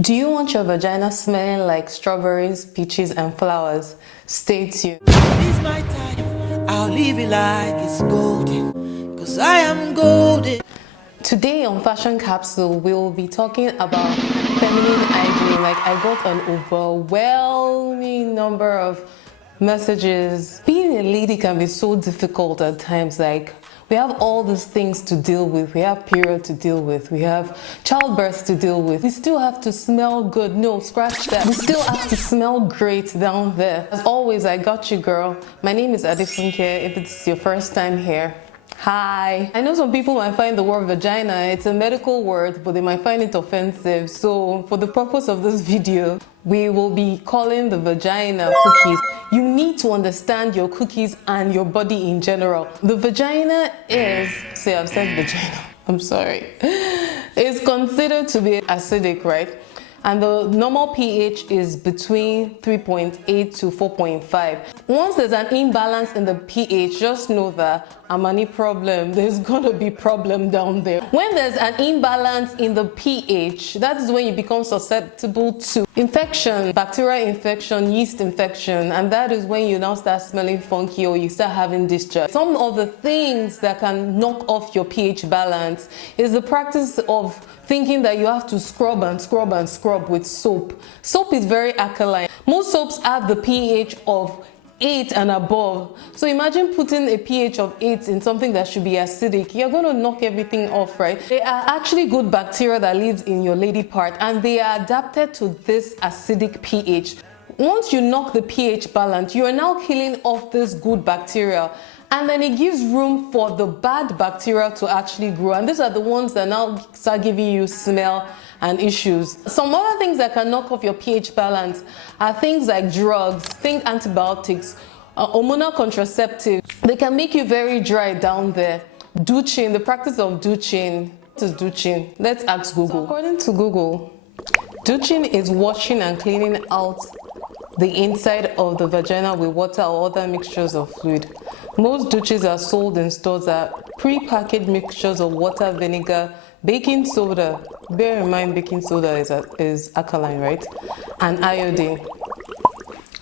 Do you want your vagina smelling like strawberries, peaches, and flowers? Stay tuned. It's my time. I'll leave it like it's golden, 'cause I am golden. Today on Fashion Capsule, we'll be talking about feminine hygiene. Like, I got an overwhelming number of messages. Being a lady can be so difficult at times. Like, we have all these things to deal with. We have period to deal with. We have childbirth to deal with. We still have to smell good. No, scratch that. We still have to smell great down there. As always, I got you, girl. My name is HYGIENE. If it's your first time here, hi. I know some people might find the word vagina, it's a medical word, but they might find it offensive. So for the purpose of this video, we will be calling the vagina cookies. You need to understand your cookies and your body in general. The vagina is, say I've said vagina, I'm sorry. It's considered to be acidic, right? And the normal pH is between 3.8 to 4.5. Once there's an imbalance in the pH, just know that any problem, there's gonna be problem down there. When there's an imbalance in the pH, that is when you become susceptible to infection, bacterial infection, yeast infection, and that is when you now start smelling funky or you start having discharge. Some of the things that can knock off your pH balance is the practice of thinking that you have to scrub and scrub and scrub with soap. Soap is very alkaline. Most soaps have the pH of 8 and above. So imagine putting a pH of 8 in something that should be acidic. You're going to knock everything off, right? There are actually good bacteria that lives in your lady part, and they are adapted to this acidic pH. Once you knock the pH balance, you are now killing off this good bacteria, and then it gives room for the bad bacteria to actually grow. And these are the ones that now start giving you smell and issues. Some other things that can knock off your pH balance are things like drugs, think antibiotics, hormonal contraceptives. They can make you very dry down there. Douching, the practice of douching. What is douching? Let's ask Google. So according to Google, douching is washing and cleaning out the inside of the vagina with water or other mixtures of fluid. Most douches are sold in stores as pre-packaged mixtures of water, vinegar, baking soda. Bear in mind, baking soda is alkaline, right? And iodine.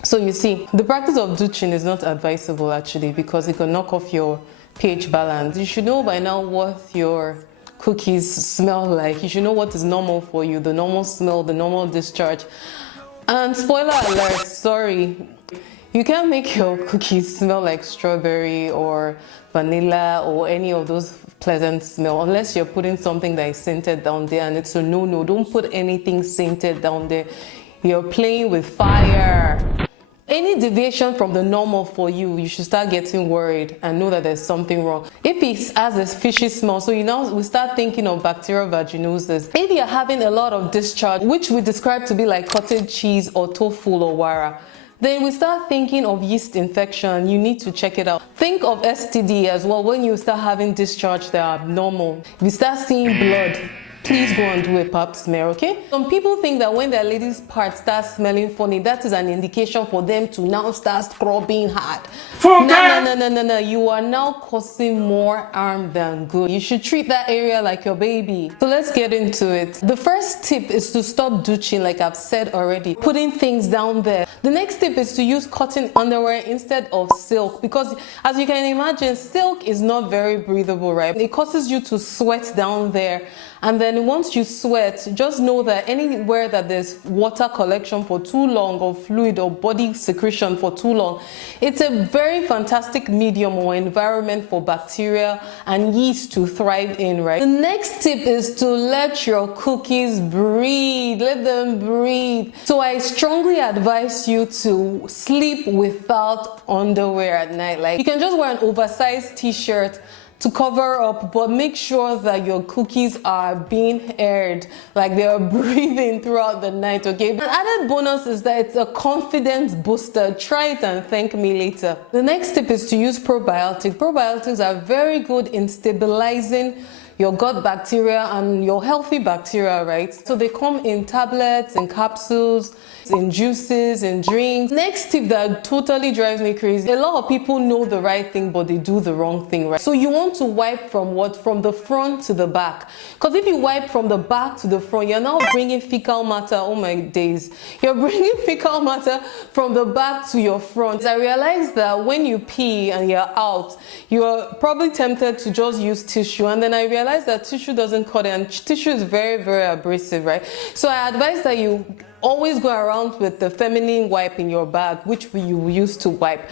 So you see, the practice of douching is not advisable actually, because it can knock off your pH balance. You should know by now what your cookies smell like. You should know what is normal for you, the normal smell, the normal discharge. And spoiler alert, sorry, you can't make your cookies smell like strawberry or vanilla or any of those pleasant smell unless you're putting something that is scented down there, and it's a no. Don't put anything scented down there. You're playing with fire. Any deviation from the normal for you, you should start getting worried and know that there's something wrong. If it has a fishy smell, so we start thinking of bacterial vaginosis. If you're having a lot of discharge, which we describe to be like cottage cheese or tofu or wara, then we start thinking of yeast infection. You need to check it out. Think of STD as well when you start having discharge that are abnormal. If you start seeing blood, please go and do a pap smear, okay? Some people think that when their ladies' part starts smelling funny, that is an indication for them to now start scrubbing hard. No. You are now causing more harm than good. You should treat that area like your baby. So let's get into it. The first tip is to stop douching, like I've said already, putting things down there. The next tip is to use cotton underwear instead of silk, because as you can imagine, silk is not very breathable, right? It causes you to sweat down there. And then once you sweat, just know that anywhere that there's water collection for too long, or fluid or body secretion for too long, it's a very fantastic medium or environment for bacteria and yeast to thrive in, right? The next tip is to let your cookies breathe. Let them breathe. So I strongly advise you to sleep without underwear at night. Like, you can just wear an oversized t-shirt to cover up, but make sure that your cookies are being aired, like they are breathing throughout the night, okay? An added bonus is that it's a confidence booster. Try it and thank me later. The next tip is to use probiotics. Probiotics are very good in stabilizing your gut bacteria and your healthy bacteria, right? So they come in tablets, in capsules, in juices, in drinks. Next tip that totally drives me crazy, a lot of people know the right thing but they do the wrong thing, right? So you want to wipe from what? From the front to the back. Because if you wipe from the back to the front, you're now bringing fecal matter, oh my days, you're bringing fecal matter from the back to your front. I realized that when you pee and you're out, you're probably tempted to just use tissue, and then I realized that tissue doesn't cut it, and tissue is very, very abrasive, right? So I advise that you always go around with the feminine wipe in your bag, which you use to wipe.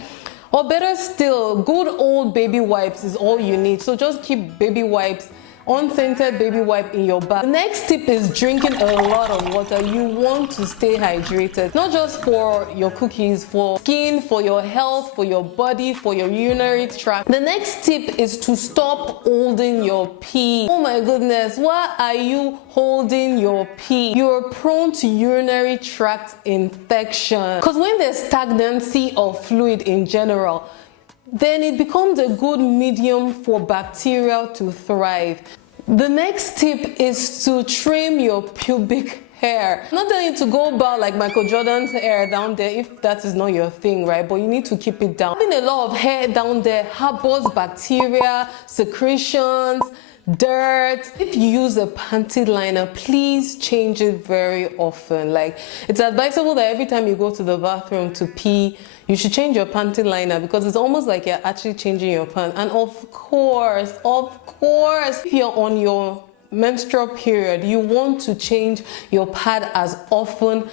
Or better still, good old baby wipes is all you need. So just keep baby wipes, unscented baby wipe in your bag. The next tip is drinking a lot of water. You want to stay hydrated, not just for your cookies, for skin, for your health, for your body, for your urinary tract. The next tip is to stop holding your pee. Oh my goodness, why are you holding your pee? You're prone to urinary tract infection, because when there's stagnancy of fluid in general, then it becomes a good medium for bacteria to thrive. The next tip is to trim your pubic hair. I'm not telling you to go about like Michael Jordan's hair down there if that is not your thing, right? But you need to keep it down. Having a lot of hair down there harbors bacteria, secretions, dirt. If you use a panty liner, please change it very often. Like, it's advisable that every time you go to the bathroom to pee, you should change your panty liner, because it's almost like you're actually changing your pants. And of course, if you're on your menstrual period, you want to change your pad as often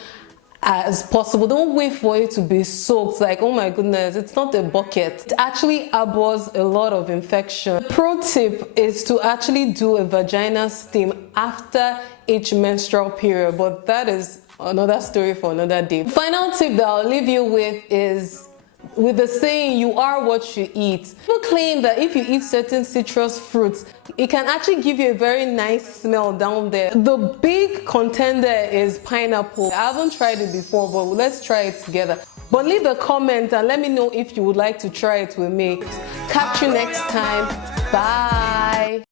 as possible. Don't wait for it to be soaked. Like, oh my goodness, it's not a bucket. It actually harbors a lot of infection. Pro tip is to actually do a vaginal steam after each menstrual period, but that is another story for another day. Final tip that I'll leave you with is with the saying, you are what you eat. People claim that if you eat certain citrus fruits, it can actually give you a very nice smell down there. The big contender is pineapple. I haven't tried it before, but let's try it together. But leave a comment and let me know if you would like to try it with me. Catch you next time. Bye.